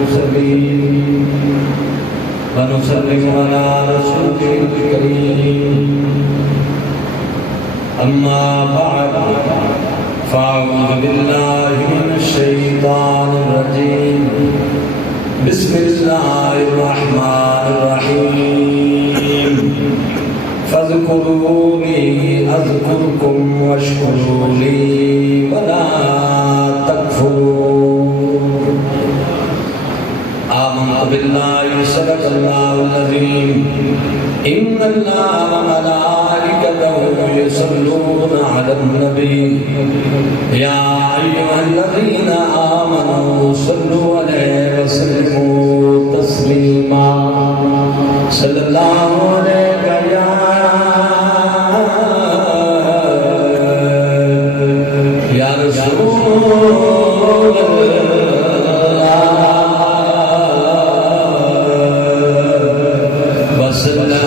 المرسلين ونسلم على رسوله الكريم أما بعد فأعوذ بالله من الشيطان الرجيم بسم الله الرحمن الرحيم فاذكروني أذكركم واشكروا لي ولا تكفرون آمنت بالله صدق الله العظيم إن الله وملائكته يصلون على النبي يا أيها الذين آمنوا صلوا عليه وسلموا تسليما صلى الله عليك يا رسول الله وسلم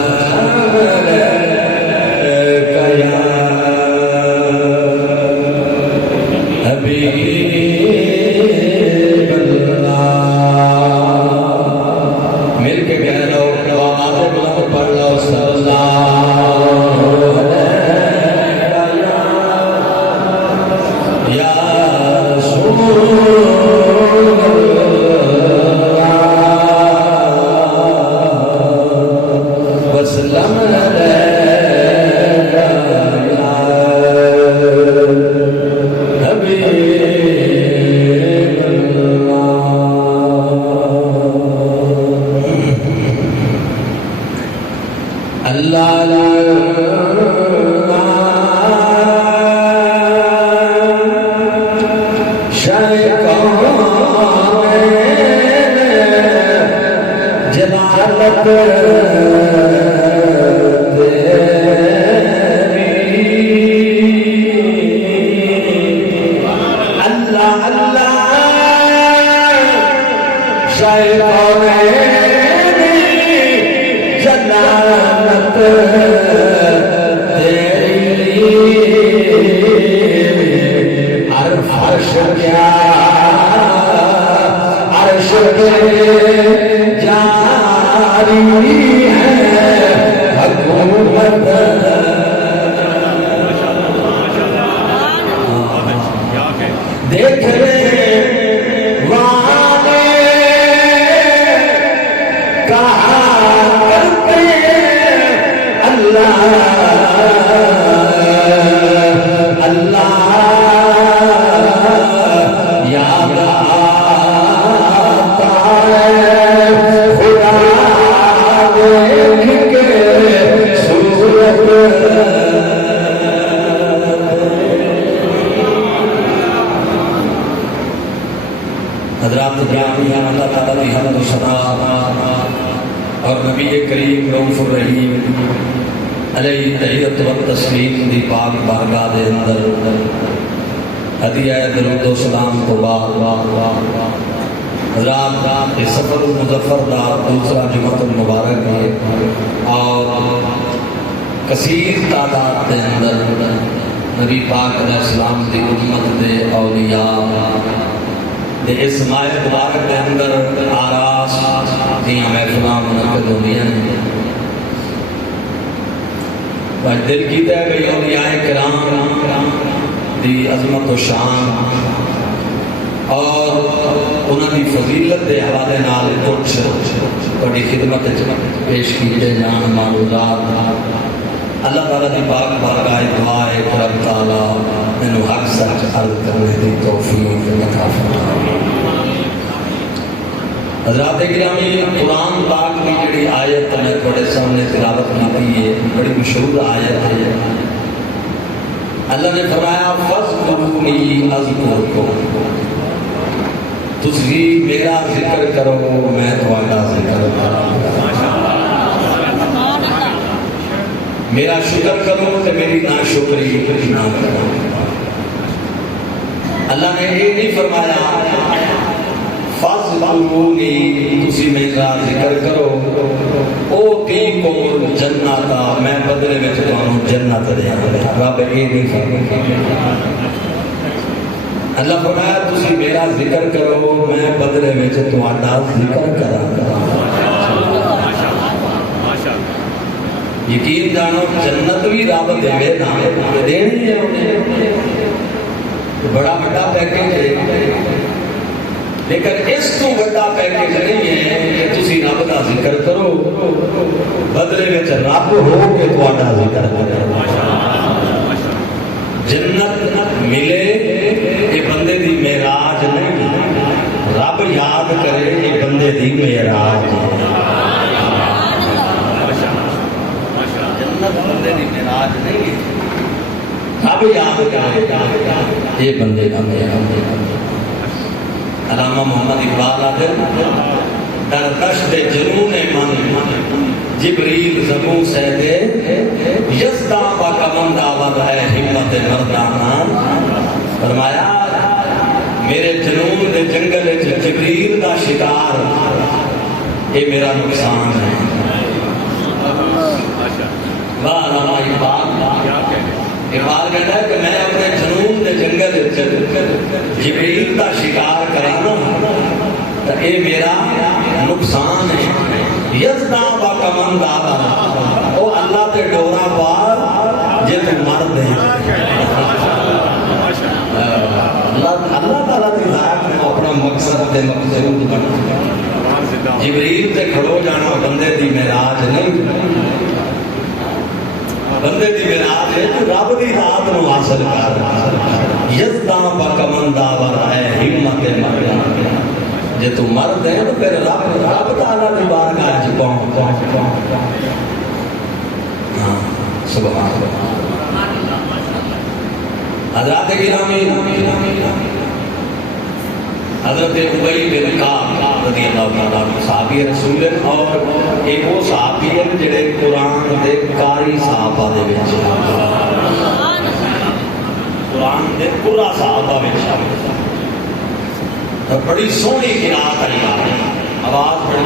اور نبی کریم رؤوف الرحیم علیہ تحیت و تسلیم دی پاک بارگاہ دے اندر ہدیہ درود و سلام کو بعد حضرات اس سفر المظفر دا دوسرا جمعۃ المبارک ہے اور کثیر تعداد دے اندر نبی پاک علیہ السلام دی امت دے اولیاء دے اس ماہ مبارک دے اندر آراس دیاں محفلاں منعقد ہوئی ہیں اور دل کی دے گئی اولیاء کرام دی عظمت و شان اور انہاں دی فضیلت دے حوالے نال کچھ بڑی خدمت پیش کیتے جان معروضات اللہ تعالیٰ دی پاک بارگاہ دعا ہے کہ رب تعالیٰ انہوں حق سچ عرض کرنے دی توفیق عطا فرمائے۔ حضرات گرامی قرآن پاک کی جڑی آیت میں تھوڑے سامنے تلاوت کی ہے بڑی مشہور آیت ہے۔ اللہ نے فرمایا فَاذْكُرُونِي أَذْكُرْكُمْ، تسی میرا ذکر کرو میں تمہارا ذکر کروں، میرا شکر کرو تو میری ناشکری نہ کرو۔ اللہ نے یہ نہیں فرمایا فَاذْكُرُونِي تسی میرا ذکر کرو اوتیکم جنتا میں بدلے میں تمہوں جنت دیا۔ رب یہ نہیں فرمایا اللہ فرمایا تسی میرا ذکر کرو میں بدلے وچ تہاڈا ذکر کراں. یقین جانو جنت بھی رب دے نا دینی ہے بڑا بڑا پیکج ہے لیکن اس تو بڑا پیکج نہیں ہے کہ تسی رب دا ذکر کرو بدلے وچ رب ہو کے تہاڈا ذکر کرے. جنت ملے یہ بندے دی معراج نہیں رب یاد کرے یہ بندے دی معراج جنت بندے دی معراج نہیں رب یاد کرے یہ بندے دا معراج. علامہ محمد اقبال آتے در دشت جنون من جبریل زموں سے دے یزداں با کمند آور ہے ہمت مردانہ. فرمایا میرے جنون دے جنگل جبریل دا شکار یہ میرا نقصان ہے. واہ علامہ اقبال کہتا ہے کہ میں اپنے جنون دے جنگل جبریل دا شکار کرانا تو اے میرا نقصان ہے. یزداں با کمند آور او اللہ تے ڈورا پار جے تو مرد ہے. اللہ تعالیٰ کی ذات میں اپنا مقصد تے مقصود بنا. جبریل تے کھڑو جانا بندے دی معراج نہیں بندے دی معراج ہے تو رب دی ذات نو حاصل کر. یزداں با کمند آور ہے ہمت مردانہ. جے تو مرد ہے تو پھر رب تعالیٰ دی بارگاہ وچ پہنچ. ہاں سبحان اللہ. حضرات گرامی حضرت ابی بن کعب رضی اللہ تعالیٰ عنہ صحابی رسول اور ایک وہ صحابی ہیں جڑے قرآن دے قاری صحابہ دے وچ قرآن دے قرآ صحابہ وچ بڑی سونی قرات آئی آواز بڑی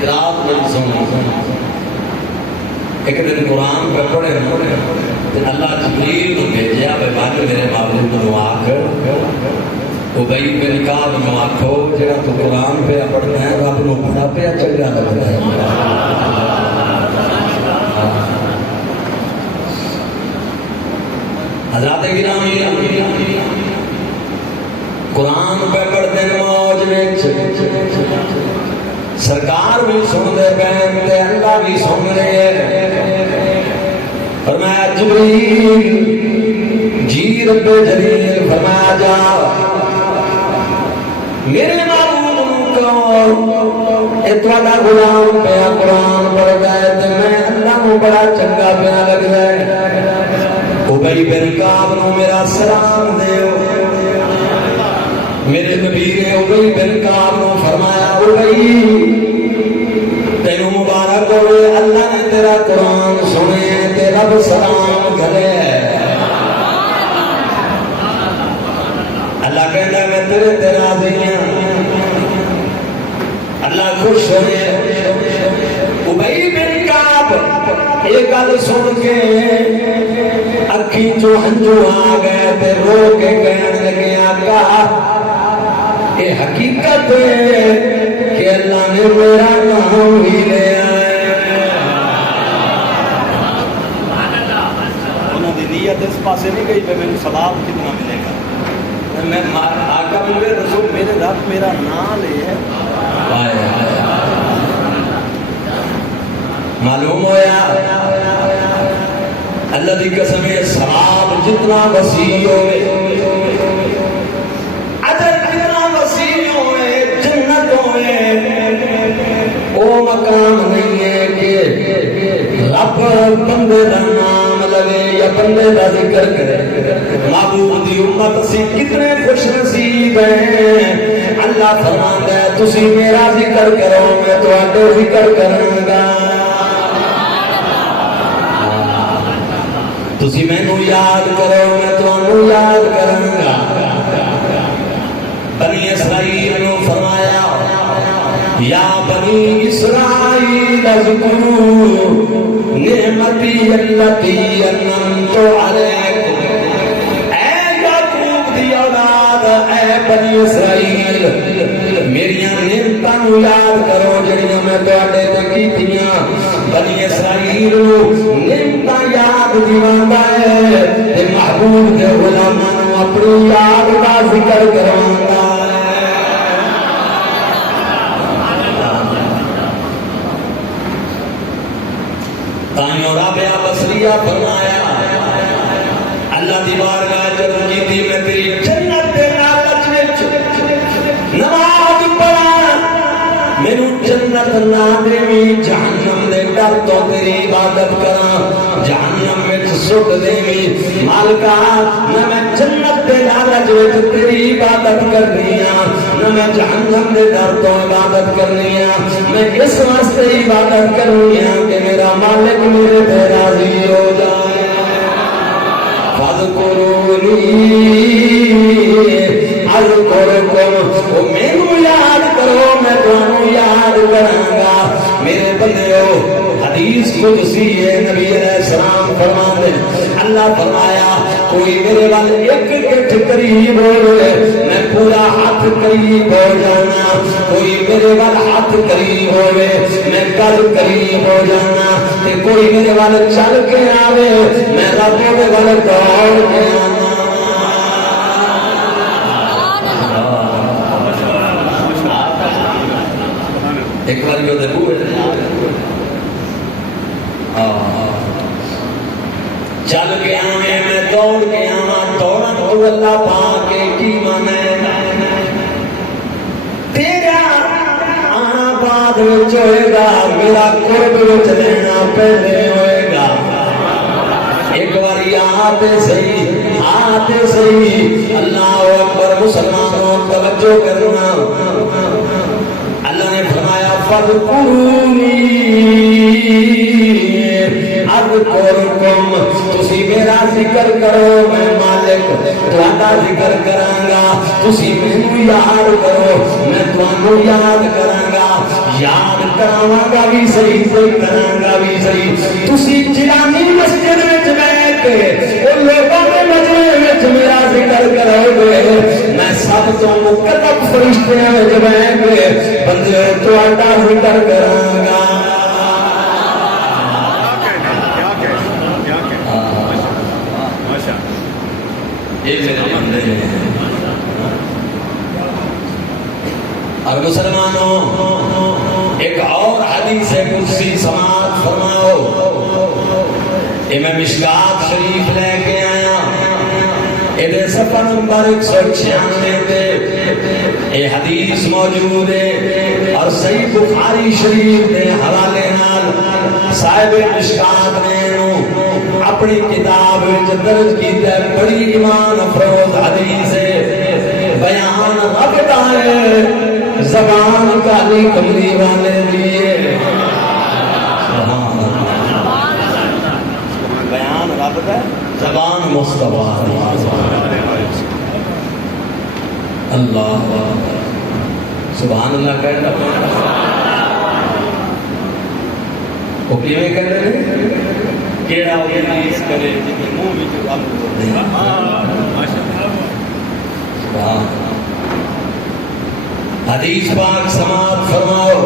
قرات بڑی سونی. ایک دن قرآن پہ پڑھے اللہ جبریل کو بھیجیا بھائی میرے معبود کو آ کر ابی بن کعب نو آکھو جڑا تو قرآن پہ پڑھنا ہے رب نو بڑا پیا چنگا لگتا ہے. حضرات گرامی قرآن پہ پڑھتے موج وچ سرکار بھی سن دے پین تے اللہ بھی سن رہے. فرمایا جبریل جی رب جلیل فرمایا جا میرے معبود کو اے تہاڈا غلام پیا قرآن پڑھدا ہے تے میں اللہ نو بڑا چنگا پیا لگدا ہے. ابی بن کعب نو میرا سلام دیو. میرے نبی نے ابی بن کعب نو فرمایا ابی تینوں مبارک ہوئے اللہ نے تیرا قرآن سنے تے رب سلام کرے. اللہ کہتا ہے میں تیرے تے راضی ہوں. اللہ خوش ہوئے. ابی بن کعب ایک گل سن کے اکھی چو ہنجو آ گئے تے رو کے کہنے لگے آقا یہ حقیقت ہے کہ اللہ نے میرا نام ہی لے آئے. انہوں نے نیت اس پاسے نہیں گئی میں ثواب کتنا ملے گا. میں آقا میرے رسول میرے رب میرا نام لے معلوم ہویا اللہ دی قسم ہے ثواب جتنا وسیع ہوئے اجر جتنا وسیع ہوئے جنت ہوئے او مقام نہیں ہے کہ رب بندے دا نام لگے یا بندے دا ذکر کرے. معبود دی امت سی کتنے خوش نصیب ہیں. اللہ فرماتا ہے تسی میرا ذکر کرو میں تہاڈا ذکر کراں گا. تسی مینوں یاد کرو میں تانوں یاد کراں گا. بنی اسرائیل نو فرمایا یا بنی اسرائیل اذکروا نعمتی التی انعمت علیکم. اے یعقوب دی اولاد بنی اسرائیل میری نعمتوں یاد کرو جڑیاں میں تواڈے تے کیتیاں بنی اسرائیل نعمتاں یاد دیواندا ہے تے محبوب دے غلاماں نوں اپنی یاد دا ذکر کرواوندا ہے تائیں رابعہ بصریہ فرمایا اللہ دی بارگاہ جب کیتی میں تیری جنت دے لالچ وچ نماز پڑھا مینوں جنت نہ دیویں جہنم دے ڈر تو تیری عبادت کراں جہنم وچ سٹ دیویں مالکا نہ میں جنت دے لالچ وچ تیری عبادت کرنی ہاں نہ میں جہنم دے ڈر تو عبادت کرنی ہاں میں اس واسطے عبادت کرنی ہاں کہ میرا مالک میرے تے راضی ہو جائے اذکرکم مینوں یاد کرو میں تانوں یاد کراں گا میرے بندیو حدیث قدسی ہے نبی علیہ السلام فرماتے اللہ فرمایا کوئی میرے وال ایک گٹھ قریب ہوئے میں پورا ہاتھ قریب ہو جانا کوئی میرے وال ہاتھ قریب ہوئے میں کل قریب ہو جانا تے کوئی میرے وال چل کے آوے میں رب دے وال دوڑ کے آنا ایک بار جو دیکھو چل کے آویں میں دوڑ کے آواں دوڑن تو اللہ پاک کی مانے تیرا آنا بعد وچ ہوئے گا میرا قرب وچ لینا پہلے ہوئے گا ایک بار آتے صحیح اللہ اکبر مسلمانوں توجہ کرنا اللہ نے فرمایا فذکرونی اذکرکم تسی میرا ذکر کرو میں مالک تہاڈا ذکر کراں گا تسی مینوں یاد کرو میں تانوں یاد کراں گا یاد کراواں گا بھی صحیح کراں گا بھی صحیح تسی جیلانی مسجد وچ بیٹھ کے او لوگوں دے مجمع وچ میرا ذکر کرو گے میں سب تو مقرب فرشتیاں وچ بیٹھ کے بندے تہاڈا ذکر کراں گا اور مسلمانوں ایک اور حدیث قدسی سماعت فرماؤ میں مشکات شریف لے کے آیا یہ صفحہ نمبر 196 تے یہ حدیث موجود ہے اور صحیح بخاری شریف کے حوالے نال صاحب مشکات نے اپنی کتاب درج کیتا ہے بڑی ایمان افروز حدیث ہے بیان رکھتا ہے زبان کالی کملی والے لیے بیان رکھتا ہے زبان مصطفیٰ اللہ سبحان اللہ کہتا وہ کیویں کہہ رہے ہیں کیڑا حدیث کرے جن منہ وچ حدیث پاک سماعت فرماؤ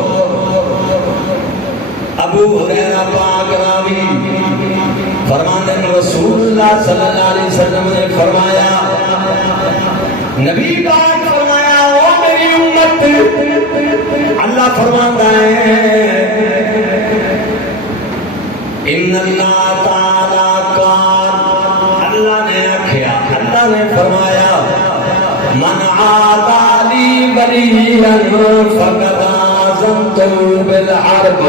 ابو ہریرہ پاک راوی فرماتے ہیں رسول اللہ صلی اللہ علیہ وسلم نے فرمایا نبی پاک فرمایا او میری امت اللہ فرماتا ہے ان اللہ تعالی قال اللہ نے آکھیا اللہ نے فرمایا من عادی ولیاً فقد آذنتہ بالحرب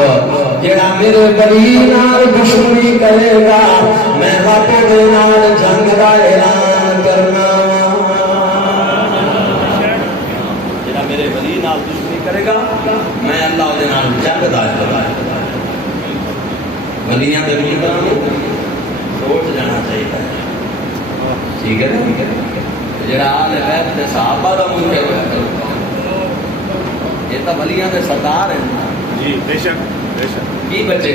جڑا میرے ولی نال دشمنی کرے گا میں رب دے نال جنگ دا اعلان کرنا جڑا میرے ولی نال دشمنی کرے گا میں اللہ دے نال جنگ دا اعلان ولیاں دے ملکاں نوں سوچ جانا چاہیے ٹھیک ہے نا جڑا آل بیت دے صحابہ دا منکر ہے یہ تو ولیاں دے سردار ہیں جی بے شک بے شک کی بچے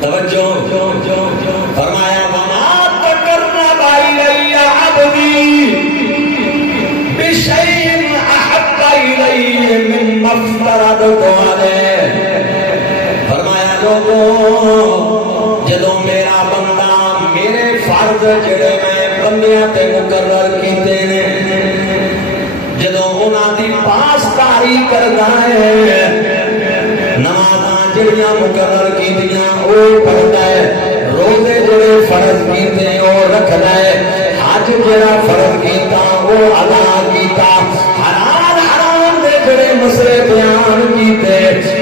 توجہ فرمایا وما تقرب الی عبدی شيء أحب إليه مما افترضت عليه. فرمایا لوگوں جدو میرا بندہ میرے فرض جڑے میں بندیاں تے مقرر کیتے نے جدو انہاں دی پاسداری کردا ہے نمازاں جڑیاں مقرر کیتیاں او پڑھدا ہے روزے جڑے فرض کیتے او رکھدا ہے حج جڑا فرض کیتا او ادا کیتا حلال حرام دے جڑے مسئلے بیان کیتے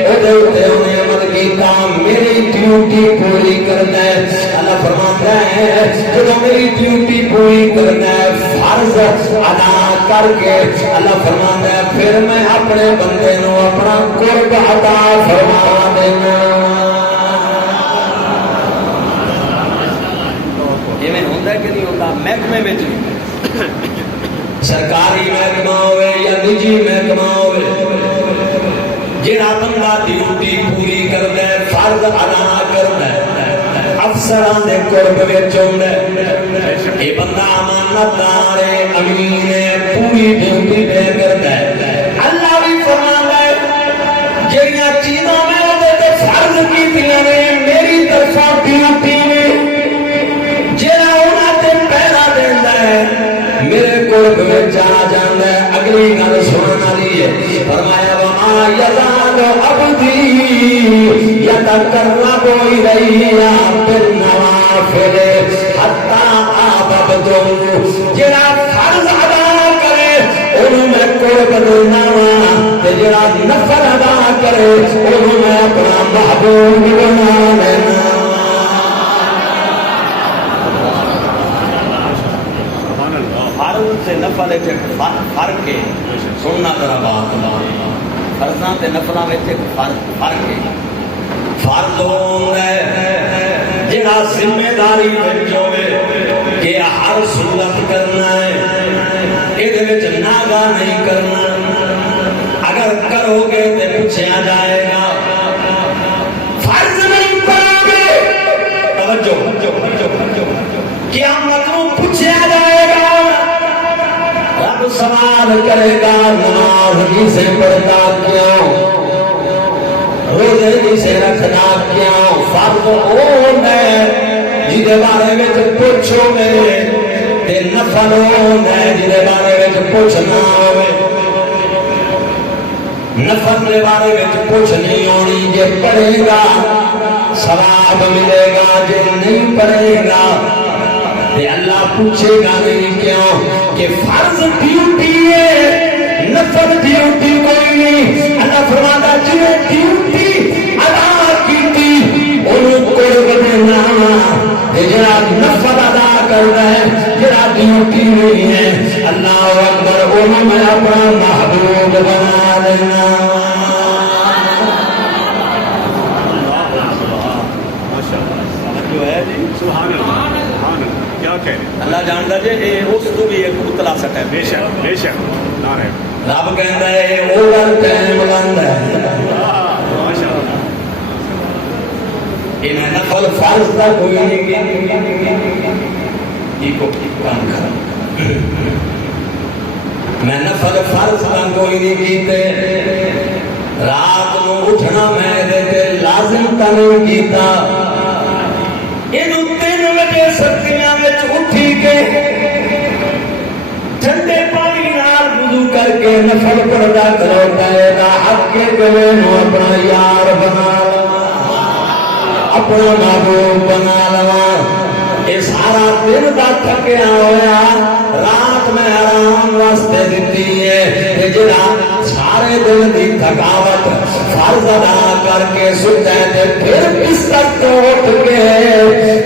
او دے اوتے انہیں عمل کیتا میری ڈیوٹی پوری کرنا ہے. اللہ فرماتا ہے جب میری ڈیوٹی پوری کرنا ہے فرض ادا کر کے اللہ فرماتا ہے پھر میں اپنے بندے نو اپنا قرب عطا فرما دینا. کہ نہیں ہوتا محکمے میں سرکاری محکمہ ہوئے یا نجی محکمہ ہوئے جڑا بندہ ڈیوٹی پوری کردا ہے فرض ادا کردا ہے افسراں دے قرب وچ ہوندا ہے اے بندہ امانتدار ہے امین ہے پوری ڈیوٹی دے کردا ہے. اللہ بھی فرماتا ہے جڑیاں چیزاں میں اودے تے فرض کیتیاں نے میری طرفوں ڈیوٹی نے میرے قرب میں جا جانا ہے. اگلی گل سنن والی ہے فرمایا وما یزال عبدی یتقرب الیہ بالنوافل حتی احببتہ. جڑا فرض ادا کرے انہوں میں قرب دینا تے جڑا نفل ادا کرے انہوں میں اپنا محبوب بنا لینا. سے نفل فرق ہے سننا ذرا بات فرضاں تے نفلاں وچ فرق ہے. فرض ہوندا ہے جڑا ذمہ داری وچ ہوے کہ ہر صورت کرنا ہے اے دے وچ ناغا نہیں کرنا. اگر کرو گے تے پوچھا جائے گا فرض نہیں کرو گے توجہ قیامت کو پوچھا جائے گا رب سوال کرے گا نماز نہیں سے پڑھتا کیوں روزے نہیں سے رکھنا کیوں. فرض ہونا ہے جہدے بارے میں پوچھو گے تے نفل ہونا ہے جہدے بارے میں پوچھنا ہوئے. نفل کے بارے میں پوچھ نہیں ہونی جے پڑھے گا ثواب ملے گا جے نہیں پڑھے گا تے اللہ پوچھے گا نہیں کیوں کہ فرض ڈیوٹی ہے نفل ڈیوٹی کوئی نہیں. اللہ فرماتا جنہیں ڈیوٹی ادا کیتی انہوں قرب دینا تے جڑا نفل ادا کر رہا ہے جڑا ڈیوٹی نہیں ہے اللہ اکبر انہوں میں اپنا محبوب بنا لینا. اللہ جانتا جی یہ اس کو بھی ایک اتلا سٹ ہے. بے شک بے شک رب کہتا ہے وہ ٹائم لگتا ہے نفل فرض کا کوئی نہیں میں نفل فرض کا کوئی نہیں کیتے رات نو اٹھنا میں دیتے لازم کا نہیں کیتا. سردیاں اٹھی کے ٹھنڈے پانی نال وضو کر کے نفل پڑھدا کروتا ہے حق کے گلے نو اپنا یار بنا لوا اپنا محبوب بنا لوا. یہ سارا دن دا تھکیا ہویا رات میں آرام واسطے دیتی ہے جڑا سارے دن دی تھکاوٹ فرض ادا کر کے سوتا ہے پھر بستر تو اٹھ کے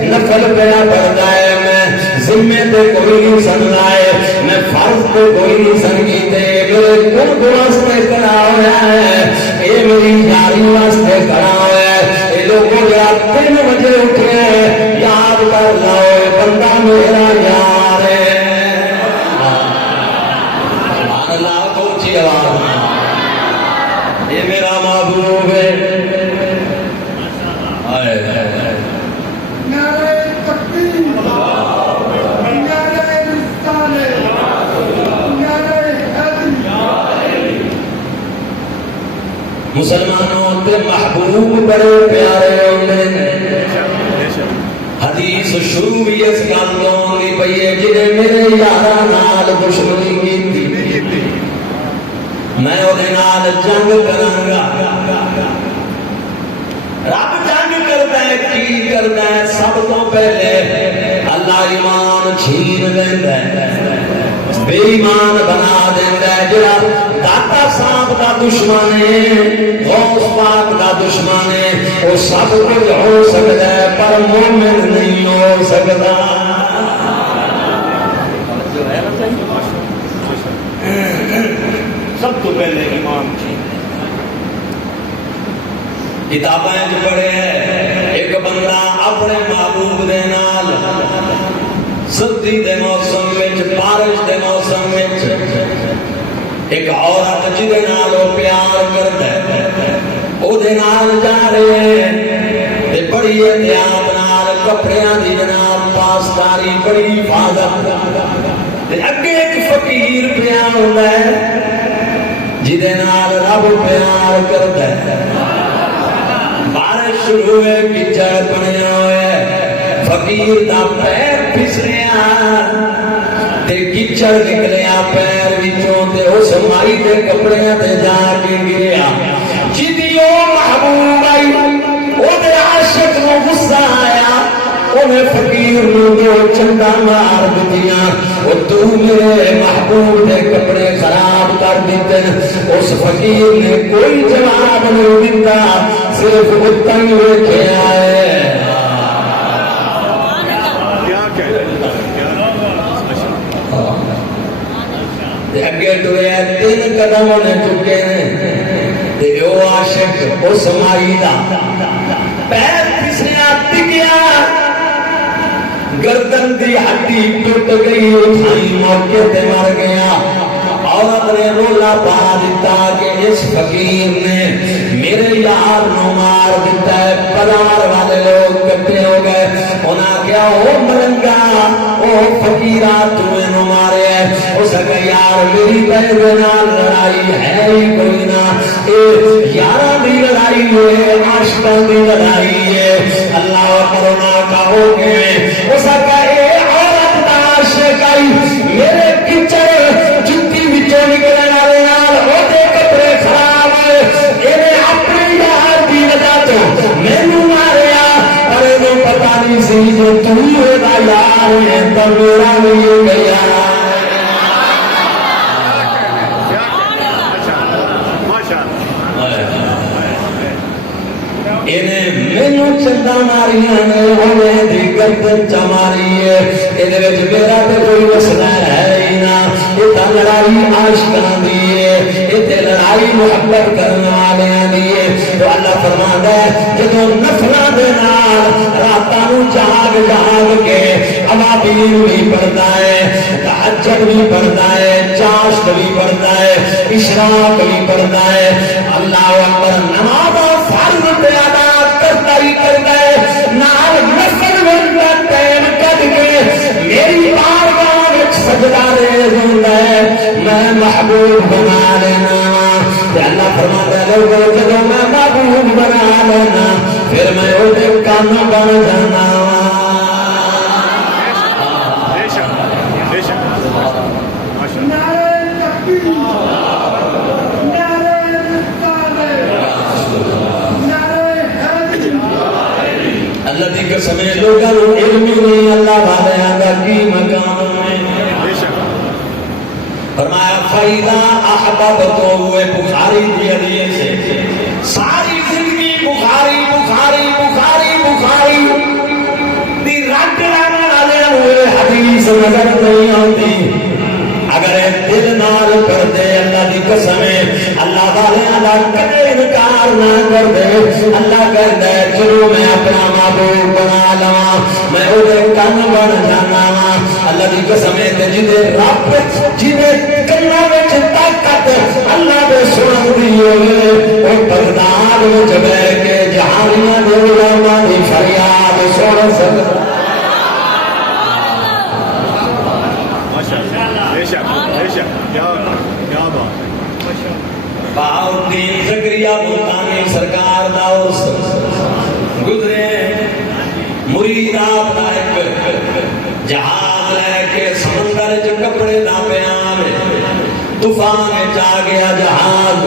نفل پیا پڑھتا ہے. میں ذمے تے کوئی نہیں سننا ہے میں فرض تے کوئی نہیں سنگی تے میرے قرب واسطے کرا ہوا ہے یہ میری یاری واسطے کرا ہوا ہے. یہ لوگوں جا 3 بجے اٹھے یاد کر لو بندہ میرا یار ہے. اللہ کو اونچی آواز یہ میرا محبوب ہے. مسلمانوں تے محبوب بڑے پیارے ہوندے نے حدیث شروع بھی اس گل تو ہوندی پئی ہے جنہیں میرے یاراں نال دشمنی کیتی میں اودے نال جنگ کراں گا رب جنگ کردا ہے کی کردا ہے سب تو پہلے اللہ ایمان چھین لیندا ہے بے ایمان بنا دیندا ہے جڑا داتا صاحب دا دشمن ہے غوث پاک دا دشمن ہے وہ سب کچھ ہو سکتا ہے پر مومن نہیں ہو سکتا سب تو پہلے ایمان کتابیں جو پڑھے ہیں ایک بندہ اپنے محبوب دے نال سردی دے موسم وچ بارش دے موسم وچ ایک عورت جدے نال وہ پیار کردا ہے او دے نال جا رہے ہیں تے بڑی احتیاط نال کپڑیاں دی جناب پاسداری بڑی حفاظت تے اگے ایک فقیر پیا ہوندا ہے جدے نال رب پیار کردا ہے بارش شروع ہوئے کچڑ بنیا ہوئے فقیر دا پیر پھسلیا تے کچڑ نکلیا پیر وچوں تے اس مائی دے کپڑیاں تے جا کے گریا جدی او محبوب آئی او دے عاشق نو غصہ آیا انہیں فقیر نو دو چنڈا مار دتیاں او تو میرے محبوب دے کپڑے خراب کر دیتے اس فقیر نے کوئی جواب نہیں دیتا صرف اتنا ہی ویکھیا ہے اگے ٹریا 3 قدم نے چکے نے تے او عاشق اس مائی دا پیر پھسلیا ٹکیا گردن دی ہڈی ٹوٹ گئی اٹھائی موقع تے مر گیا عورت نے رولا پا دیتا کہ اس فقیر نے میرے یار نو مار دیتا ہے پدار والے لوگ کٹھے ہو گئے انہاں کیا او ملنگا او فقیرہ تو نو مارے ہے اس کا یار میری بہن نال لڑائی ہے ہی کوئی نہ اے یاراں دی لڑائی ہے عاشقاں دی لڑائی ہے اللہ کرنا کہو گے اس کا اے عورت دا عاشق آئی میرے کچڑ جُتی وچوں نکلنے والے نال او دے کپڑے خراب ہوئے اینے اپنے یار دی وجہ تو مینوں ماریا پر اینوں پتہ نہیں سی جو تو دا یار ہے تو میرا نہیں گیا مینو چندا ماریاں نے انہیں دی گردن چ ماری ہے یہ میرا تو کوئی مسئلہ ہے ہی نہ یہ لڑائی عاشقاں دی ہے یہ لڑائی محبت کرنے والے دی ہے تو اللہ فرماتا ہے جب نفلاں دے نال راتاں نوں جاگ جاگ کے ابابیل بھی پڑھتا ہے تہجد بھی پڑھتا ہے چاشت بھی پڑھتا ہے اشراق بھی پڑھتا ہے اللہ اکبر نماز فرض تے ادا کرتا ہی کرتا ہے نال نفل وردا ٹائم کڈ کے میری بارگاہ وچ سجدہ ریز ہوندا ہے میں محبوب بنا لینا تے اللہ فرماتا ہے لوگوں جدوں میں محبوب بنا لینا پھر میں او دے کام بن جانا اللہ دی قسم لوگاں نوں علم نہیں اللہ والیاں دا کی مقام ہے فرمایا فائدہ احببت ہوئے بخاری دی حدیث ہے ساری زندگی بخاری بخاری بخاری بخاری دی رٹ لانے والے ہوئے حدیث نظر نہیں آتی اگر دل نال کر دے اللہ دی قسم ہے اللہ والیاں دا کدے انکار نہ کر دے اللہ کہتا ہے چلو میں اپنا محبوب بنا لواں میں او دے کن بن جانا وا اللہ دی قسم ہے تے جدے رب جدے کلاں وچ طاقت اللہ دے سنن دی ہوے او بغداد وچ بیٹھ کے جہانیاں دے علماء دی فریاد سن سکدا الدین زکریا ملتانی سرکار دا اس گزرے مرید آپ دا ایک جہاز لے کے سمندر چ کپڑے دا پیام طوفان چ آ گیا جہاز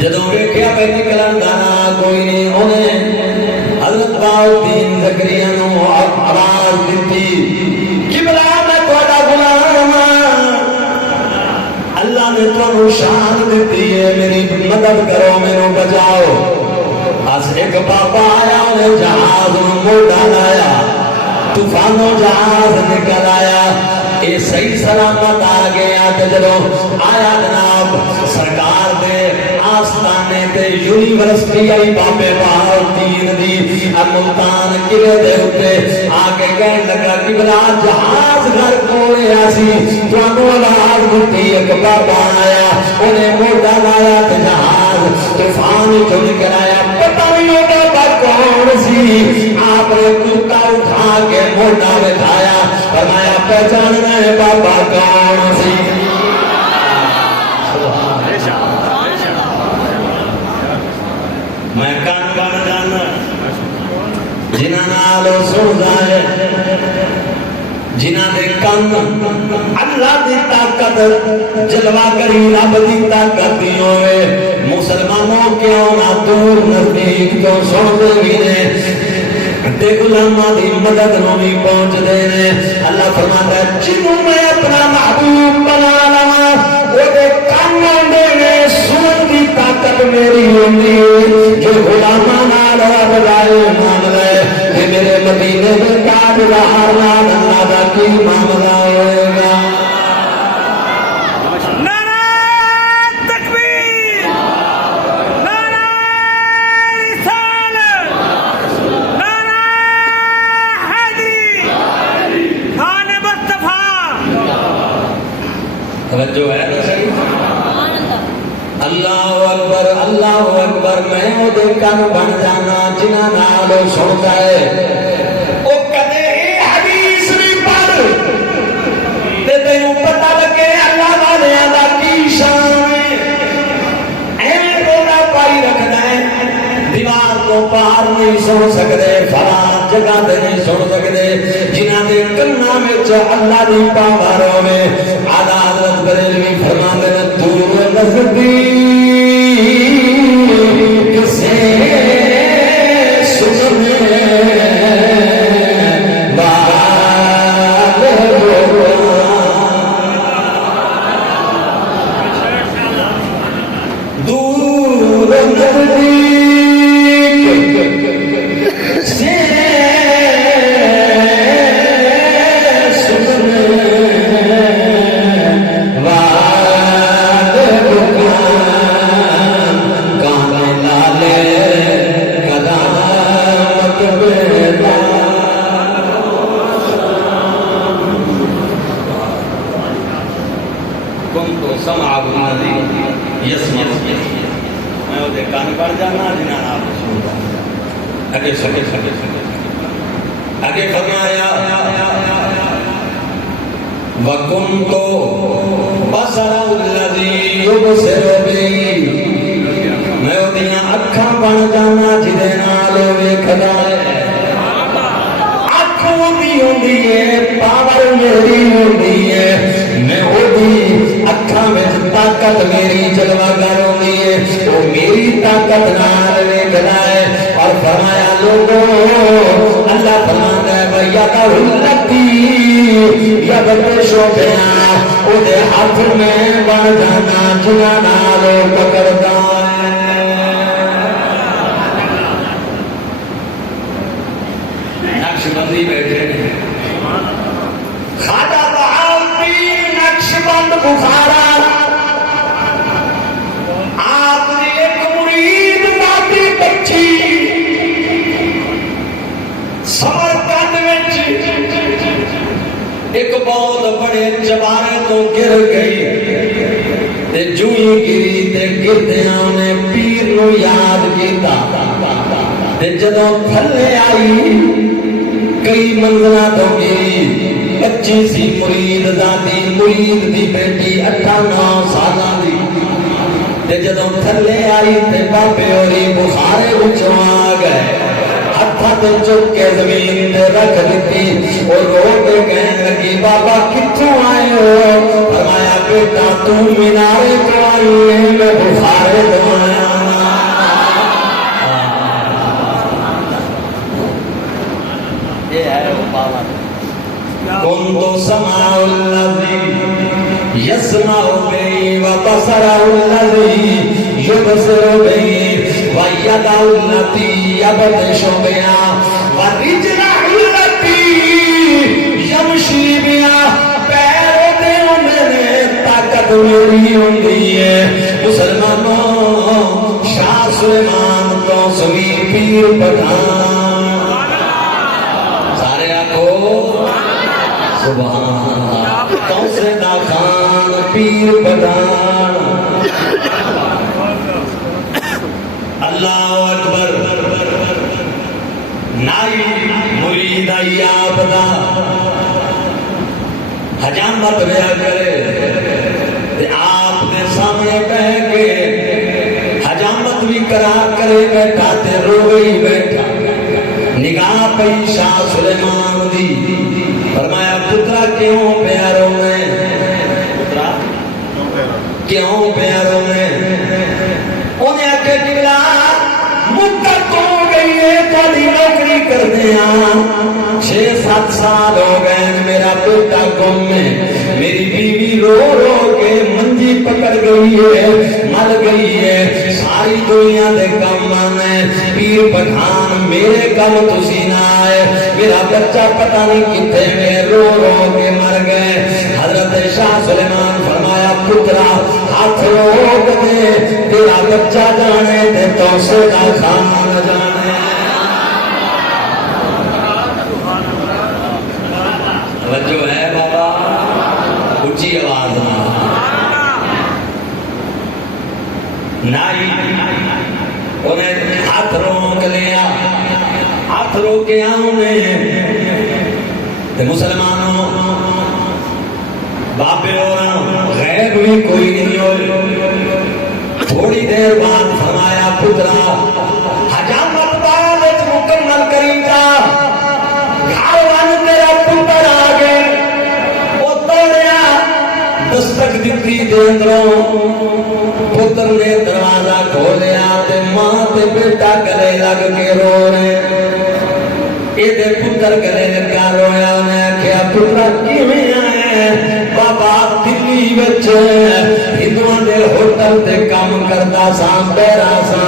جدوں ویکھیا پہ نکلن دا نا کوئی نہیں انہیں حضرت الدین زکریا نو آواز دتی قبلہ میں تہاڈا غلام اللہ نے تانوں شان دتی ہے میری مدد کرو میرے بچاؤ اس ایک بابا آیا انہیں جہاز موڑا لایا طوفانوں جہاز نکل آیا اے صحیح سلامت آ گیا تے جدوں آیا جناب سرکار دے آستانے تے یونیورسٹی آئی بابے بہاؤالدین دی ملتان قلعے دے اوتے آ کے کہن لگا قبلہ جہاز گھر کولے آسی تانوں آواز دتی ایک بابا آیا انہیں موڑا لایا تے جہاز طوفان چ نکل آیا پتہ نہیں بابا کون سی آپ نے کتا اٹھا کے موڑا بٹھایا فرمایا پہچاننا ہے بابا کون سی میں کان بن جانا جنہاں نال سندا ہے جنہاں دے کان اللہ دی طاقت جلوہ کری رب دی طاقت دی ہوئے مسلمانوں کیوں نہ دور نزدیک تو سن دے نے تے غلاماں دی مدد نو بھی پہنچ دے نے اللہ فرماتا ہے جنوں میں اپنا محبوب بنا لواں او دے کان ہوندے نے سن دی طاقت میری ہوندی جو غلاماں نال رضائے مان لے تے میرے مدینے دے تاجدار نال اللہ دا کی معاملہ ہوئے گا جو ہے نا صحیح اللہ اکبر میں وہ دیکھن بن جانا جنہاں نال سنتا ہے او کدے حدیث نہیں پڑھ تے تینوں پتہ لگے اللہ والیاں دا کی شان ہے ایویں رولا پائی رکھنا ہے دیوار تو باہر نہیں سن سکدے فلاں جگہ تے نہیں سن سکدے جنہاں دے کناں وچ اللہ دی پاور ہوے آدھا حضرت بریلوی فرماندے نے دور نزدیک سے سننے والے دور نزدیک سے آگے فرمایا وَكُنْتُ بَصَرَهُ الَّذِي يُبْصِرُ بِهِ میں اُدیاں اکھاں بن جانا جدے نال ویکھدا ہے اکھ ہوندی ہوندی ہے پاور میری ہوندی ہے میں اودی اکھاں وچ طاقت میری جلوہ گر ہوندی ہے وہ میری طاقت نال ویکھدا ہے اور فرمایا لوگوں اللہ فرماتا ہے بھیا کا ہلتی یا بچو بیاں او دے ہاتھ میں بن جانا جنہاں نال پکڑتا ہے نقش بندی بیٹھے خواجہ بہاؤالدین نقش بند بخارا آپ نے ایک مرید ماتی بچی سمرقند وچ ایک بہت بڑے چبارے تو گر گئی تے جو ہی گری تے گردیاں نے پیر نو یاد کیتا تے جدوں تھلے آئی کئی منزلاں تو گئی بچی سی مرید دی بیٹی 8-9 سالاں دی تے جدوں تھلے آئی تے بابے ہوری بخارے وچوں آ گئے ہتھاں تے چک کے زمین تے رکھ دتی اور رو کے کہن لگی بابا کتھوں آئے ہو فرمایا بیٹا تو مینارے تو آئی ہے میں بخارے تو آیا یہ ہے وہ پاوا كنت سمع الذي يسمع به وبصر الذي يبصر به ويد التي يبطش بها ورجل التي يمشي بها پیر دے ہوندے طاقت میری ہوندی ہے مسلمانوں شاہ سلیمان تو سوی پیر پٹھان سارے آکھو سبحان اللہ توسیدہ خان پیر پٹھان اللہ اکبر نائی مرید ایاب دا حجامت رہا کرے آپ نے سامنے کہہ کے حجامت بھی کرا کرے بیٹھا تے روئی بیٹھا نگاہ پہ شاہ سلیمان دی فرمایا پترا کیوں پیاروں میں پترا کیوں پیاروں میں انہیں آکے جبلا مدت ہو گئی ہے تھوڑی نوکری کر دیا 6-7 سال ہو گئے میرا بیٹا گم میں میری بیوی رو رو کے منجی پکڑ گئی ہے مر گئی ہے ساری دنیا دے کم آنے پیر پٹھان میرے کم تسی نہ آئے میرا بچہ پتہ نہیں کتے میں رو رو کے مر گئے حضرت شاہ سلیمان فرمایا پترا ہاتھ روک دے تیرا بچہ جانے تے توسیدہ خان جانے توجہ ہے بابا اچھی آواز نائی انہیں ہاتھ روک لیا ہاتھ روکے انہیں مسلمانوں بابے اور غیب بھی کوئی نہیں ہو تھوڑی دیر بعد فرمایا پترا حجامت بعد مکمل کری جا گھر وان تیرا پتر آ گئے وہ توڑیا دستک دیتی دے اندروں پتر نے دروازہ کھولیا تے ماں تے بیٹا گلے لگ کے رو رہے یہ پتر گلے لگا رویا انہیں آخیا پترا کیویں آئے بابا دلی وچ ہندوؤں دے ہوٹل تے کام کرتا سا بیرا سا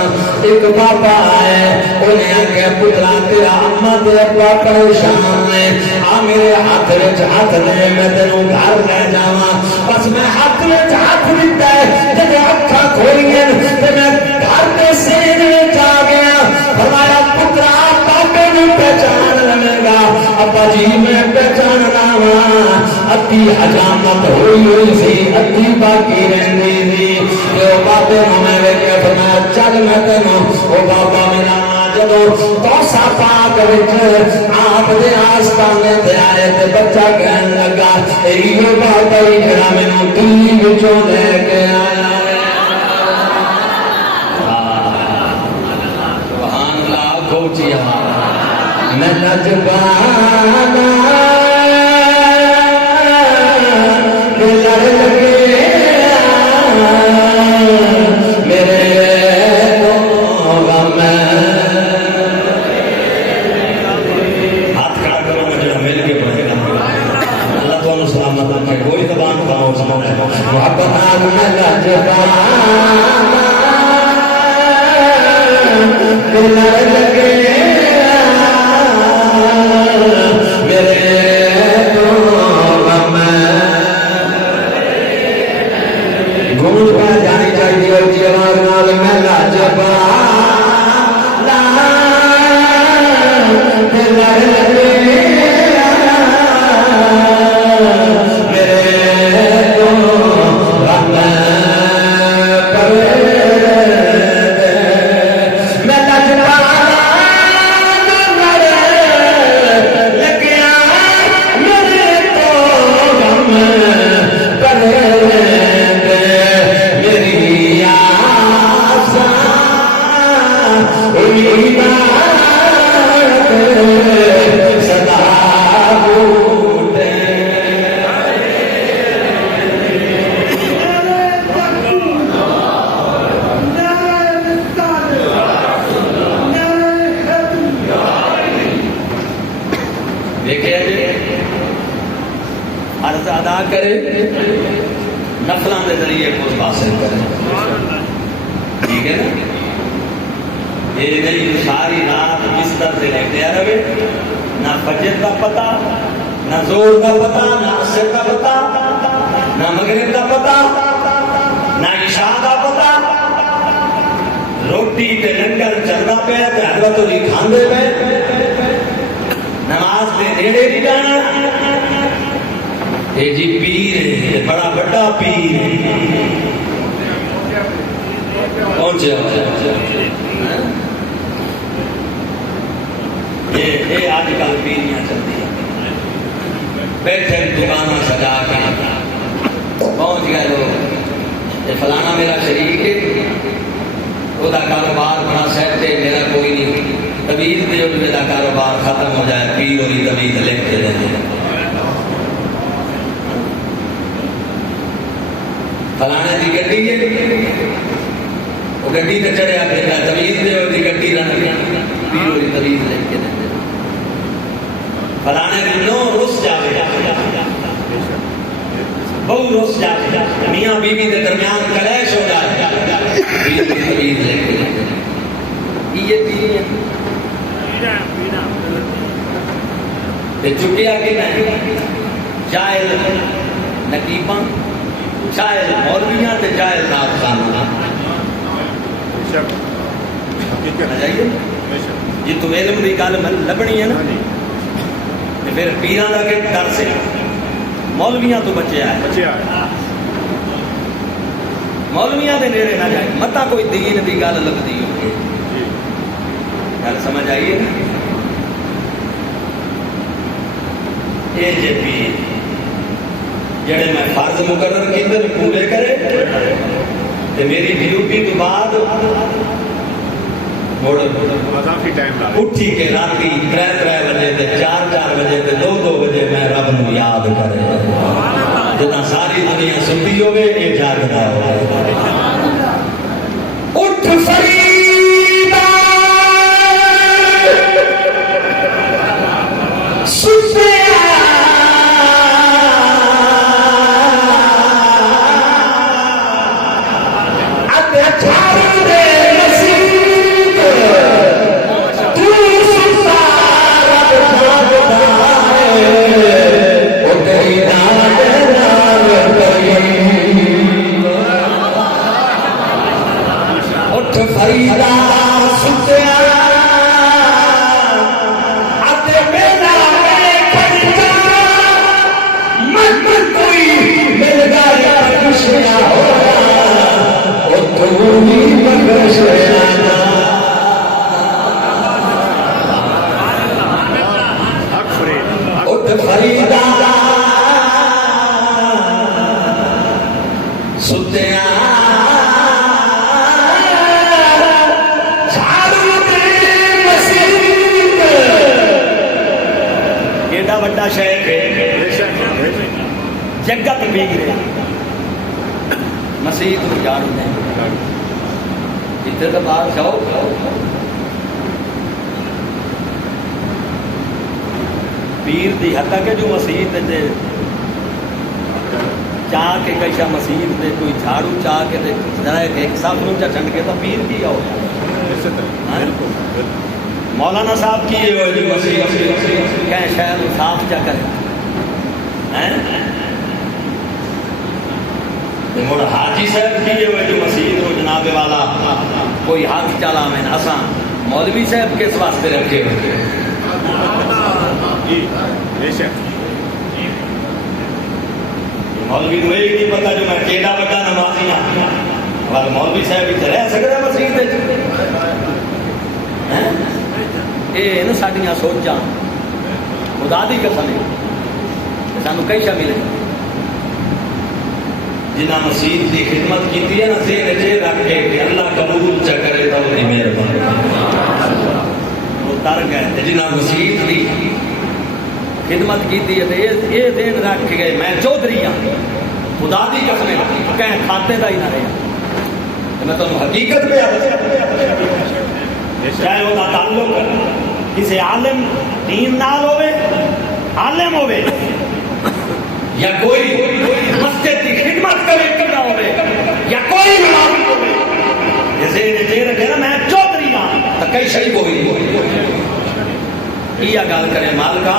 ایک بابا آئے انہیں آخیا پترا تیرا اما تے ابا پریشان نے آ میرے ہاتھ وچ ہاتھ دے میں تینوں گھر لے جاواں بس میں ہاتھ وچ ہاتھ دتا ہے جب اکھاں کھولیاں تے میں گھر دے سین وچ آ گیا فرمایا پترا بابے نوں پہچان لے گا ابا جی میں پہچان لاواں ادھی حجامت ہوئی سی ادھی باقی رہندی سی جو بابے نوں میں ویکھیا فرمایا چل میں تینوں او بابا میرا جدوں توسا پاک وچ آپ دے آستانے تے آئے تے بچہ کہن لگا ایو بابا جڑا مینوں دلی وچوں لے کے آیا سبحان اللہ کوچی میں نجبانا لڑ لگے میرے ہاتھ کھڑا کرو مجھے مل کے پڑھے گا اللہ تعالیٰ سلامت رکھے کوئی زبان کھاؤ محبت میں نجبانا لڑ لگے جانی چاہیے اور جیوان نال میں لاجبا میری عرض ادا کرے نفلوں کے ذریعے کچھ حاصل کرے. ٹھیک ہے نا؟ یہ نہیں ساری رات بستر سے لیٹیا رہے، نہ فجر کا پتہ، نہ زور کا پتہ، نہ عصر کا پتہ، نہ مغرب کا پتہ، نہ عشاء کا پتہ. روٹی تے لنگر چلتا پیا تے حلوہ تو نہیں کھاندے پے، نماز دے نیڑے نہیں جانا. یہ جی پیر ہے، بڑا بڑا پیر پہنچے یہ آج کل پیریاں چلتی ہیں. بیٹھے دکانوں سجا کے پہنچ گئے لوگ. یہ فلانا میرا شریک ہے، وہ کاروبار بڑا سیٹ ہے، میرا کوئی نہیں. طویل دے میرا کاروبار ختم ہو جائے، پیر اور طویل لکھتے رہتے ہیں. فلانے کی گڈی ہے، وہ گڈی تے چڑھیا پھردا، طویل دے اور گڈی رن پیر اور طویل لے کے دے. فلانے دن نو رس جاوے، بہو رس جاوے، میاں بیوی کے درمیان کلیش ہو جائے، پیر اور طویل لے کے دے. یہ پیر چٹیا کہ نہیں جائل نقیباں، جائل مولویاں تے جائل نات خاناں. جی تو علم دی گل لبنی ہے نا، پھر پیراں دا کہ ڈر سے مولویاں تو بچے آئے، مولویاں دے نیڑے نہ جائے، متا کوئی دین دی گل لبدی ہو. گل سمجھ آئیے نا؟ یہ جے پیر جڑے میں فرض مقرر کیتے پورے کرے تے میری ڈیوٹی تو بعد اٹھی کے راتی 3 بجے تے 4 بجے تے 2 بجے میں رب نو یاد کرے. جنا ساری دنیا ستی ہوئے یہ جاگتا ہو. اٹھ فریدا سفیا بڑا شہر جگت بگڑے مسیح تو جان نہیں ادھر کا باہر جاؤ. پیر دی حد تک جو مسیح دے چاہ کے کیسا مسیح دے کوئی جھاڑو چاہ کے دے ذرا ایک صاحب نو چا چھنڈ کے تو پیر کی آؤ. مولانا صاحب کی جو مسیح کہ شہر صاف چا کرے مڑ حاجی صاحب کی جو مسیح کو جناب والا کوئی ہاتھ چلا میں آسان مولوی صاحب کس واسطے رکھے ہوئے. مولوی کو یہ نہیں پتا جو میں کیڑا بڑا نمازی ہوں اور مولوی صاحب بھی رہ سکتا مسیح یہ نا ساڈیاں سوچاں خدا دی قسم سانو کئی شا ملے. جنہ مسیح کی خدمت کی ہے نا ذہن چ رکھ کے اللہ قبول چ کرے تو مہربانی. مر گئے جنہ مسیح دی خدمت کی تھی یہ دین رکھ گئے میں چودھری ہوں خدا دی قسم کہیں کھاتے کا ہی نہ رہا میں تو حقیقت پہ چاہے وہ تعلق کسی عالم دین نال ہوئے عالم ہوئے یا کوئی مسجد کی خدمت کرے کرنا ہوئے یا کوئی ملازم ہوئے جیسے دے رکھے نا میں چودھری ہوں تو کئی شریف ہوئی یہ گل کرے مالکا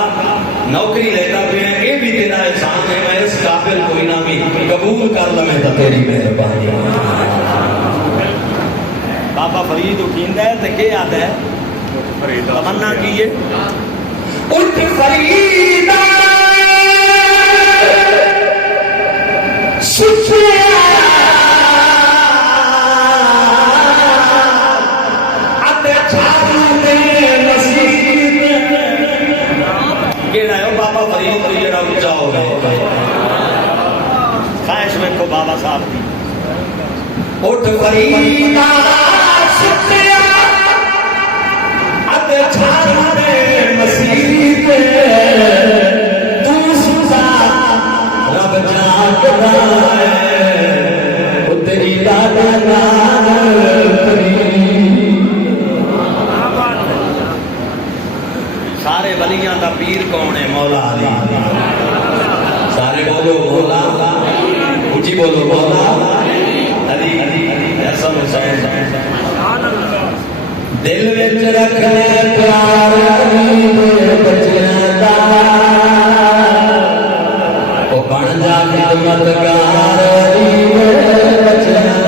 نوکری لیتا پہ یہ بھی تیرا احسان ہے میں اس قابل کوئی نہ بھی قبول کر لوں تو تیری مہربانی بابا فرید اٹھیندا ہے تو کیا آتا ہے تمنا کیے اٹھ فریدا بابا فرید تو یہ اونچا ہو گئے خواہش میں کو بابا صاحب کی اٹھ فریدا ستیا اد چھان دے مسیح تے تو سزا رب جاگدا ہے او تیری دادا نال سارے ولیاں دا پیر کون ہے مولا علی سارے بولو مولا اونچی بولو مولا علی حسن حسین دل وچ رکھنے پیار علی دے بچیاں دا او بن جا خدمتگار علی دے بچیاں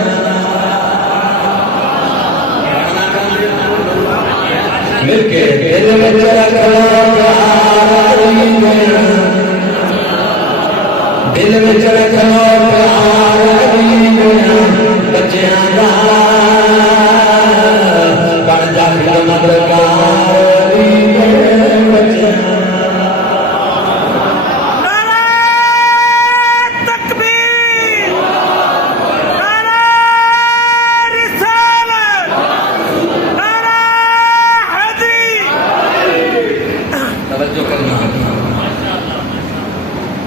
مل کے دل وچ رکھنا پیار علی دے دل وچ رکھنا پیار علی دے بچیاں دا بن جا خدمتگار علی دے بچیاں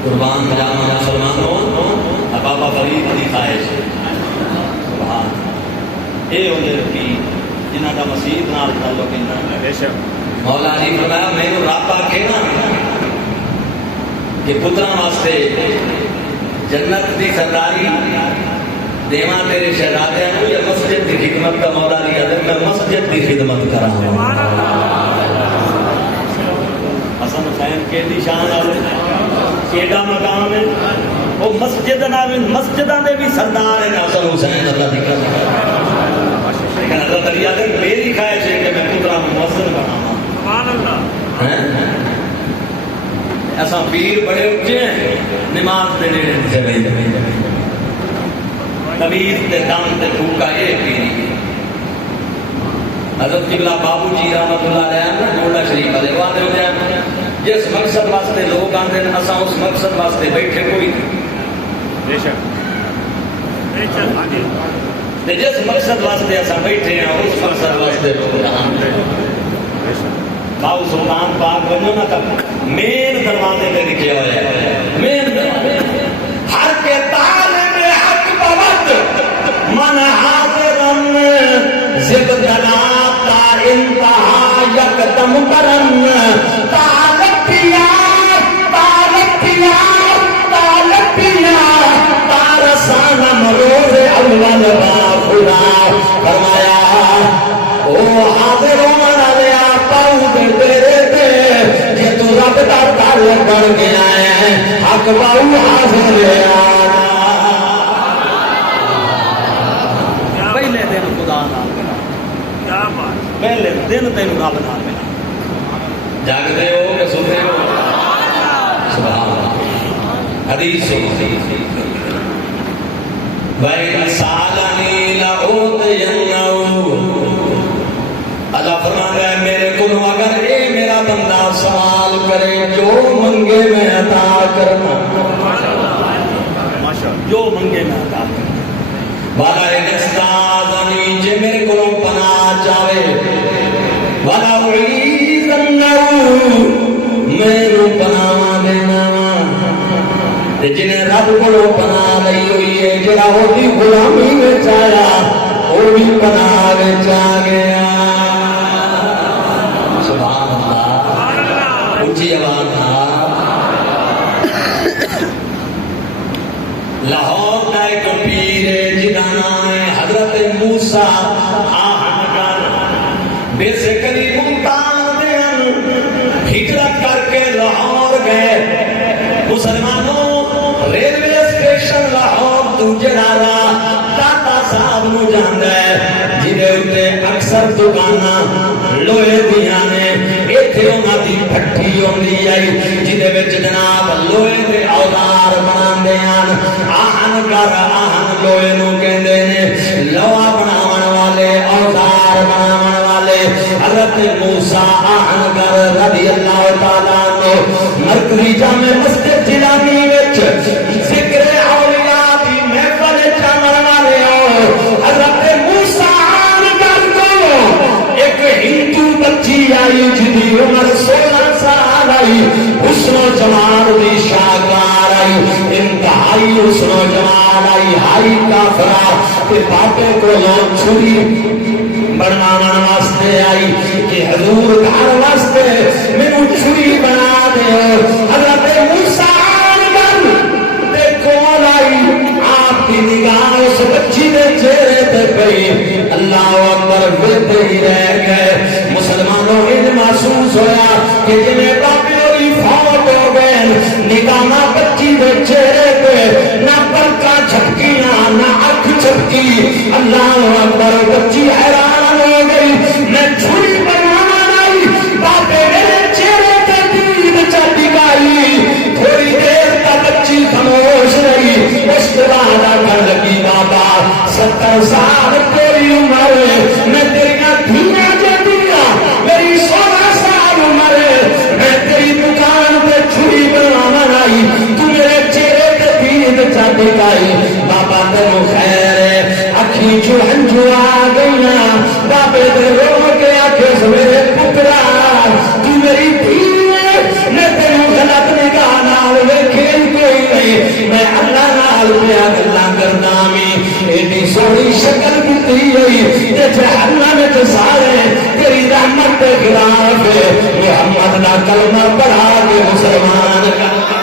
قربان جانا مسلمانوں بابا فرید کی خواہش یہ ہوتے کی جنہ کا مسیح نال تعلق ہے مولا علی فرمایا میرے رب آکھے نا کہ پتراں واسطے جنت دی سرداری دیواں تیرے شہزادیاں نوں یا مسجد دی خدمت کا مولا علی حضرت میں مسجد دی خدمت کراں حسن حسین کے دی شان والے کیڑا مقام ہے وہ مسجد مسجداں دے بھی سردار ہیں حسن حسین اللہ دی قسم لیکن حضرت علی اگر میری خواہش ہے کہ میں پترا مؤذن بناواں سبحان اللہ ایسا پیر بڑے اونچے ہیں نماز دے نیڑے تمیز تے دم تے پھوکا یہ پیری حضرت قبلہ بابو جی رحمت اللہ علیہ نا گولڈا شریف والے وہ آتے ہوتے ہیں جس مقصد واسطے لوگ آتے ہیں اساں اس مقصد واسطے بیٹھے کوئی نہیں جس مقصد واسطے اساں بیٹھے ہیں اس مقصد واسطے لوگ آتے ہیں باؤ سلطان پاک بنو نا تب مین دروازے پہ لکھے ہوئے ہیں مین دروازے ہر کے طالب حق بوت من حاضرن زد دلاتا انتہا یکدم کرن تالتیا تارسانا مروز اول باخدا فرمایا او حاضر ہونا لیا پاؤں دے تیرے دے یہ تو رب دا تعلق کر گیا ہے حق باؤں حاضر لیا پہلے دن خدا نال ملا پہلے دن تین رب نال ملا جاگتے ہو کہ سنتے ہو سبحان اللہ حدیث وَإِنْ سَأَلَنِي لَأُعْطِيَنَّهُ اللہ فرماتا ہے میرے کو اگر اے میرا بندہ سوال کرے جو منگے میں عطا کرنا جو منگے میں عطا کرنا والا انستاذنی جے میرے کو پناہ چاہے والا میرے پناہ دینا جنہیں رب کو پناہ لئی ہوئی ہے جڑا وہی غلامی میں آیا وہ بھی پناہ میں آ گیا سبحان اللہ اونچی آواز لاہور کا ایک پیر ہے جدا نام ہے حضرت موسیٰ بے سے قریب ہجرت کر کے لاہور گئے مسلمانوں ریلوے اسٹیشن لاہور تو جڑا داتا صاحب نو جاندا ہے جدے اوتے اکثر دکاناں لوہے دیاں نے ایتھے انہاں دی پھٹی ہوندی آئی جدے وچ جناب لوہے دے اوزار بناندے ہن آہن کر آہن لوہے نو کہندے نے لوہا بناون والے اوزار بناون والے حضرت موسیٰ آہن کر رضی اللہ تعالیٰ عنہ مرکزی جامع مسجد جیلانی وچ ذکر اولیاء دی محفل چامر والے حضرت موسیٰ آہن کر کو ایک ہندو بچی آئی جدی عمر 16 سال آئی حسن و جمال دی شاہکار آئی انتہائی حسن و جمال آئی ہائی کافرہ کہ باپے کو لوگ چھری بنوانا واسطے آئی کہ حضور گھر واسطے میں چھری بنا دے حضرت موسیٰ آنگل دیکھو آئی آپ کی نگاہ اس بچی دے چہرے تے پئی اللہ اکبر بلتے ہی رہ گئے مسلمانوں ان محسوس ہویا کہ جنہیں باپی ہوئی فوت ہو گئے نگاہ بچی دے چہرے پہ نہ پلکا چھپکیاں نہ آنکھ چھپکی اللہ اکبر بچی حیران ہو گئی میں چھری بنوانا نہیں باپے میرے چہرے پہ دید چاٹی گائی تھوڑی دیر تک بچی خاموش رہی اس کے بعد آگے لگی بابا 70 سال کوئی عمر میں تیریاں دھیاں جدیاں میری 16 سال عمر میں تیری دکان پہ چھری بنوانا نہیں تو میرے چہرے پہ دید چاٹی گائی بابا تینوں خیر ہے اکھی جو ہنجو آ گئی نا بابے دے رو کے آکھے سویرے پترا تو میری دھیے میں تینوں غلط نگاہ نال ویکھے کوئی نہیں میں اللہ نال پیا گلاں کردا میں ایڈی سونی شکل دتی ہوئی تے جہنم وچ سارے تیری رحمت دے خلاف محمد دا کلمہ پڑھا کے مسلمان کر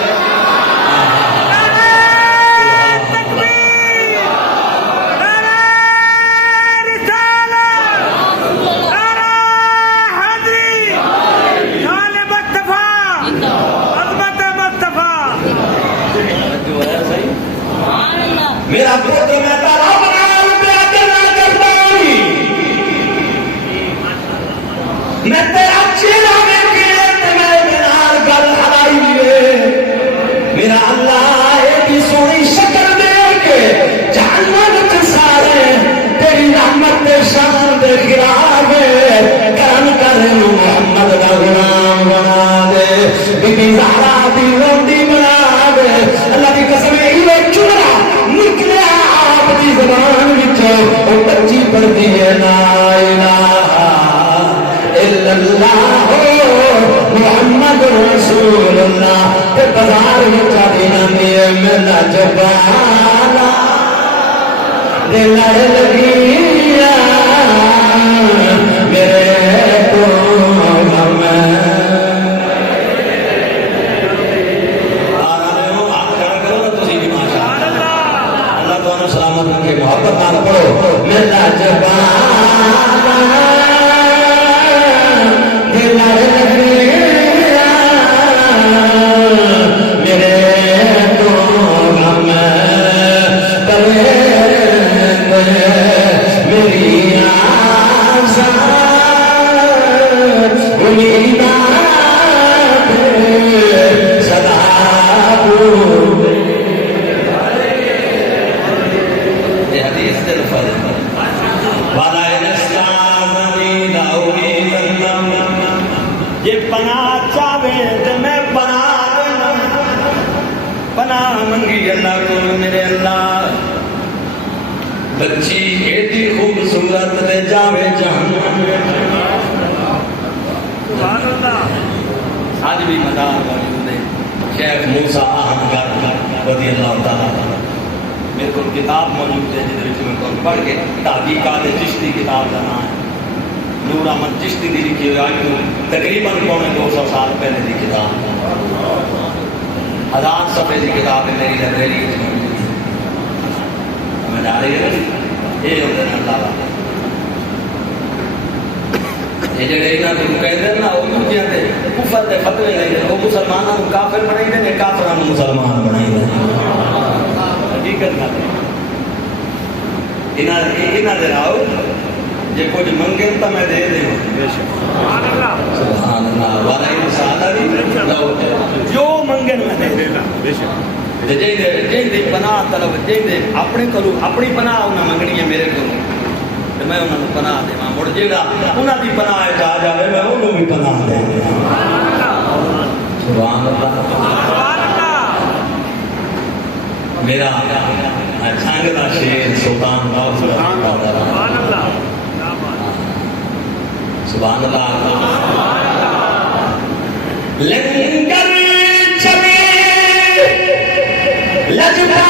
میرا پوت میں تارا بنال پہ کرنا کرتا ہوں میں تیرا چہرہ میں کیے میں بنال گل ہلائی لیے میرا اللہ ایک سونی شکل دے کے جہنم کے سارے تیری رحمت دے شان دے خلاف کرم کرے محمد دا غلام بنا دے بی بی زہرا دی روٹی بنا دے اللہ کی قسم ایویں چورا نکلے آپ کی زبان وچوں او بچی پڑھدی ہے لا الہ الا اللہ محمد رسول اللہ تے بازار وچ آدی ناندی ہے میرا جبالا دل لگی میرے کو سلامت رکھے محبت نال پڑھو میرا جبانا دل لگے میرے تو غم کرے میری آزاد امیدات صدا یہ پناہ چاہے تو میں پناہ منگی اللہ کو میرے اللہ بچی ایڈی خوبصورت دے جاوے جہنم بھی مزار موجود ہے شیخ موسیٰ احمد رضی اللہ تعالیٰ عنہ. میرے کو کتاب موجود ہے جس میں کو پڑھ کے تحقیقات چشتی کتاب کا نام ہے. نور احمد چشتی دی لکھی ہوئی آج تو تقریباً 250 سال پہلے کی کتاب 1000 صفحے کی کتاب ہے میری لائبریری میں جا رہی ہے. یہ ہوتے ہیں اللہ تعالیٰ یہ جڑے یہاں کو کہتے ہیں نا وہ دوسرے دے کفر دے فتوے لے وہ مسلمانوں کو کافر بنائی دے کافراں کو مسلمان بنائی دے. حقیقت گل ہے انہاں دے راو جے کچھ منگے تو میں دے دے. سبحان اللہ سبحان اللہ والا انسان دی لو جو منگن میں دے دے. بے شک جے دے پناہ طلب جے دے اپنے کولو اپنی پناہ انہاں منگنی ہے میرے کولو تے میں انہاں نوں پناہ دیواں. مڑ جیڑا انہاں دی پناہ چ آ جاوے میں انہوں بھی پناہ دے دے. سبحان اللہ سبحان اللہ. میرا چھنگ دا شیر سلطان باہو سبحان اللہ سبحان اللہ. لنگر چلے لجپا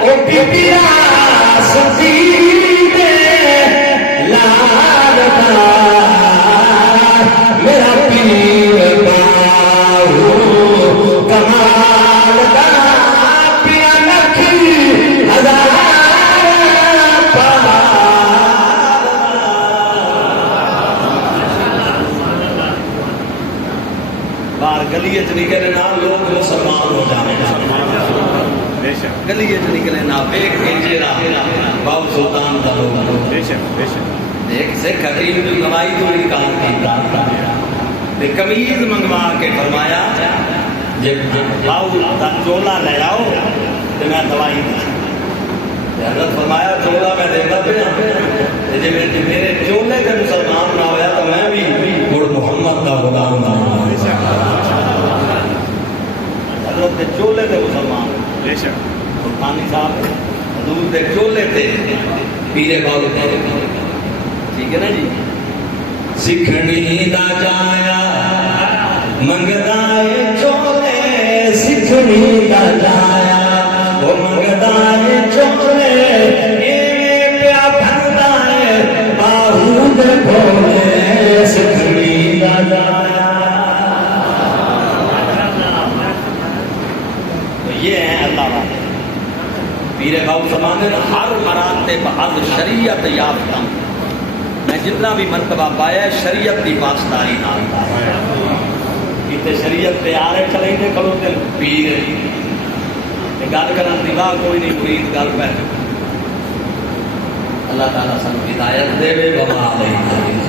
او بیبیا ستی لالتا میرا پیر باہو کمال کا پیا نکھی ہزار گلیت نکلے نہ لوگ مسلمان ہو جانے گلیت نکلے نہ بیک کے جیرا باو سلطان دا لوگ ایک سکھ حکیم جو گواہی دوری کام کی قمیض منگوا کے فرمایا جب باو دا چولا لے آؤ تو میں دوائی دی. حضرت فرمایا چولا میں دیتا پہ جب میرے چولے کے مسلمان نہ ہویا تو میں بھی مڑ محمد کا غلام نہ ہوں. حضرت چولے تھے مسلمان بے شک سلطانی صاحب حضور دے چولے تھے پیرے باغ تھے. ٹھیک ہے نا جی. سکھنی دا جایا منگدا اے چولے سکھنی دا جایا وہ منگدا اے چولے اے پیا بھردا اے باہو دے بھولے سکھنی دا جایا. یہ ہیں اللہ والے پیر باؤ سمانے ہر مراتب از شریعت یافتہ. میں جتنا بھی مرتبہ پایا شریعت کی پاسداری نال پایا. کتے شریعت تے آرے چلیں دے کرو تے پیر گل کرن دی واہ کوئی نہیں مرید گل پہ. اللہ تعالیٰ سن ہدایت دے وے وما علیہ